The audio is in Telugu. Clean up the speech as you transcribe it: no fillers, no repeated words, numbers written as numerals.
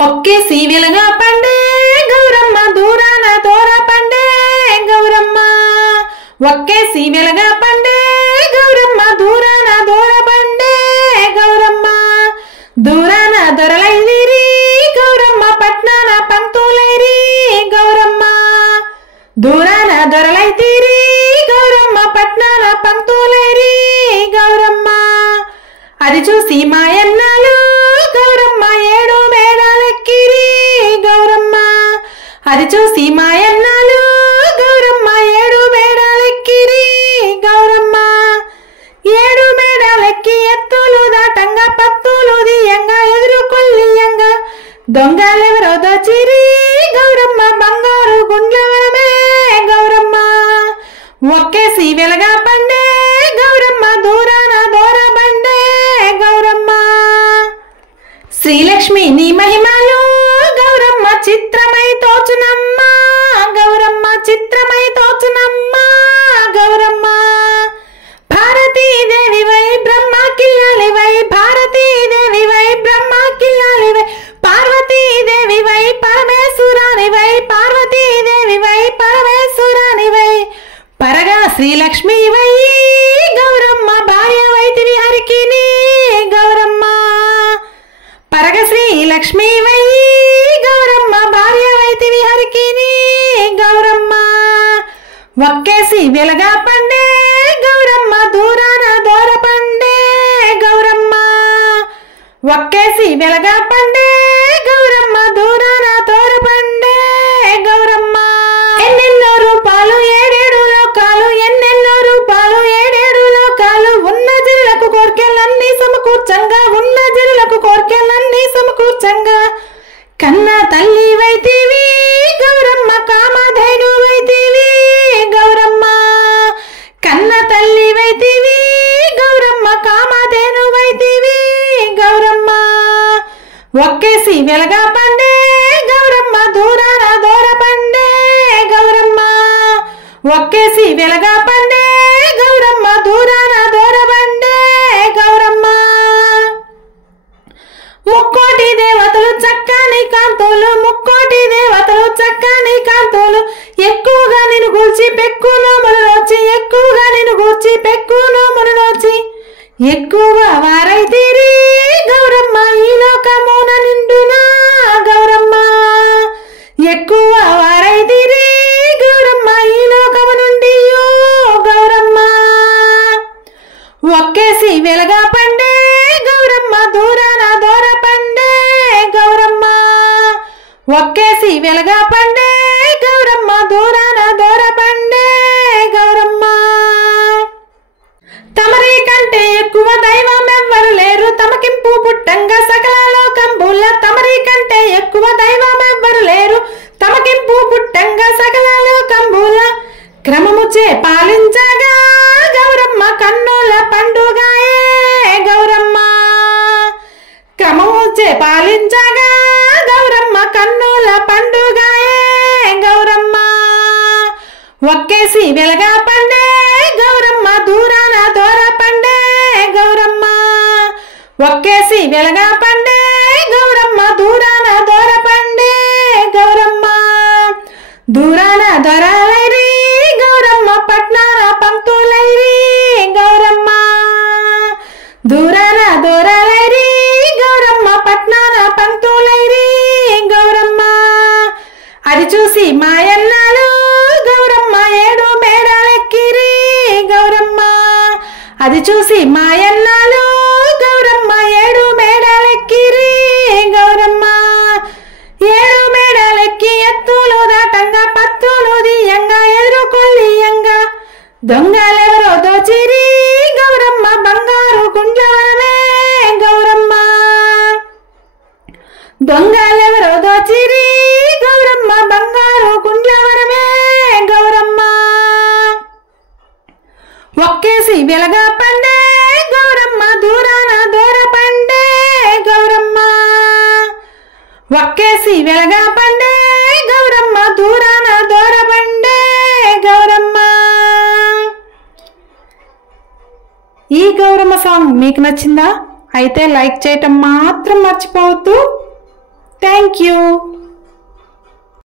ఒక్కేసి వెలగా పండే గౌరమ్మ దూరాన దూర పండే గౌరమ్మ ఒక్కేసి వెలగా పండే గౌరమ్మ దూరాన దూర పండే గౌరమ్మ దూరాన దొరలైదిరి గౌరమ్మ పట్నాన పంతులైరి గౌరమ్మ దూరాన దొరలైతిరి గౌరమ్మ పట్నాన పంతులైరి గౌరమ్మ అది చూసి మాయన్నాలు గౌరమ్మ ఏడు మేడాలెక్కిరి గౌరమ్మ అది చూసి మాయన్నాలు గౌరమ్మ ఏడు మేడాలెక్కిరి గౌరమ్మ ఏడు మేడాలెక్కి ఎత్తులు దాటంగా పత్తులు దియంగా ఎదురుకొల్లియంగా దొంగలెవరో దోచిరి గౌరమ్మ బంగారు గుండ్లవరమే గౌరమ్మ ఒక్కేసి వెలగా పండే గౌరమ్మ దూరాన దూర బండే గౌరమ్మ శ్రీలక్ష్మి నీ మహిమలు గౌరమ్మ చిత్రమై తోచునమ్మ గౌరమ్మ చిత్రమై తోచునమ్మ గౌరమ్మ భారతీదేవి వై బ్రహ్మ కిల్లాలి వై భారతీదేవి వై బ్రహ్మ కిల్లాలి వై పార్వతీదేవి వై పరమేశ్వరాని వై పార్వతీదేవి వై పరమేశ్వరాని వై పరగా శ్రీలక్ష్మి వై గౌరమ్మ భార్య వైతివి హరికిని గౌరమ్మ పరగ శ్రీలక్ష్మి వై గౌరమ్మ భార్య వైతివి హరికిని గౌరమ్మ ఒక్కేసి వెలగా పండే గౌరమ్మ దూరాన దూర పండే గౌరమ్మ ఒక్కేసి వెలగా పండే గౌరమ్మ దూరాన దూర పండే గౌరమ్మ ఎన్నెన్నో రూపాలు ఏడేడు లోకాలు ఎన్నెన్నో రూపాలు ఏడేడు లోకాలు ఉన్న జిల్లకు కోర్కెలన్నీ సమకూర్చంగా ఉన్న జిల్లకు కోర్కెలన్నీ సమకూర్చంగా కన్నా తల్లి వైతివి గౌరమ్మ కామధేను వైతివి గౌరమ్మ కన్న తల్లి వైతివి గౌరమ్మ కామధేను వైతివి గౌరమ్మ ఒక్కేసి వెలగా పండే గౌరమ్మ దూరాన దూర పండే గౌరమ్మ ఒక్కేసి వెలగా పండే గౌరమ్మ దూరాన దూర పండే గౌరమ్మ ముక్కోటి దేవతలు చక్కని కాంతులు ముక్కోటి దేవతలు చక్కని కాంతులు ఎక్కువగా నిన్ను గూర్చి పెక్కును మనలోచి ఎక్కువగా నిన్ను గూర్చి పెక్కును మనలోచి ఎక్కువ వారైతిరి గౌరమ్మ ఈ లోకమున నిండునా గౌరమ్మ ఎక్కువ వారైతిరి గౌరమ్మ ఈ లోకము నుండి గౌరమ్మ ఒక్కేసి వెలగా పండే గౌరమ్మ దూరాన దూర పండే గౌరమ్మ ఒక్కేసి వెలగా పండే గౌరమ్మ దూరాన దూర పండే గౌరమ్మ తమరి కంటే ఎక్కువ దైవం ఎవ్వరు లేరు తమకింపు పుట్టంగా సకల లోకంబుల తమరి కంటే ఎక్కువ దైవం ఎవ్వరు లేరు తమకింపు పుట్టంగా సకల లోకంబుల క్రమముచే పాలించగా గౌరమ్మ కన్నుల పండుగాయే గౌరమ్మ క్రమముచే పాలించగా గౌరమ్మ కన్నుల పండుగాయే గౌరమ్మ ఒక్కేసి వెలగా పండే గౌరమ్మ దూరాన దూర పండే గౌరమ్మ ఒక్కేసి వెలగా పండే గౌరమ్మ దూరాన దూర పండే గౌరమ్మ దూరాన దొరలైరి గౌరమ్మ పట్నాన పంతులైరి గౌరమ్మ దూరాన దొరలైరి గౌరమ్మ పట్నాన పంతులైరి గౌరమ్మ అది చూసి మాయన్నాలు గౌరమ్మ ఏడు మేడాలెక్కిరి గౌరమ్మ అది చూసి మాయన్నాలు గౌరమ్మ ఏడు మేడాలెక్కిరి గౌరమ్మ ఏడు మేడాలెక్కి ఎత్తులు దాటంగా పత్తులు దియంగా ఎదురుకొల్లియంగా దొంగలెవరో దోచిరి గౌరమ్మ బంగారు గుండ్లవరమే గౌరమ్మ దొంగలెవరో దోచిరి గౌరమ్మ బంగారు గుండ్లవరమే గౌరమ్మ ఒక్కేసి వెలగా పండే గౌరమ్మ దూరాన దూర పండే గౌరమ్మ ఒక్కేసి వెలగా పండే గౌరమ్మ దూరాన దూర పండే గౌరమ్మ ఈ గౌరమ్మ సాంగ్ మీకు నచ్చిందా? అయితే లైక్ చేయటం మాత్రం మర్చిపోవద్దు. Thank thank you.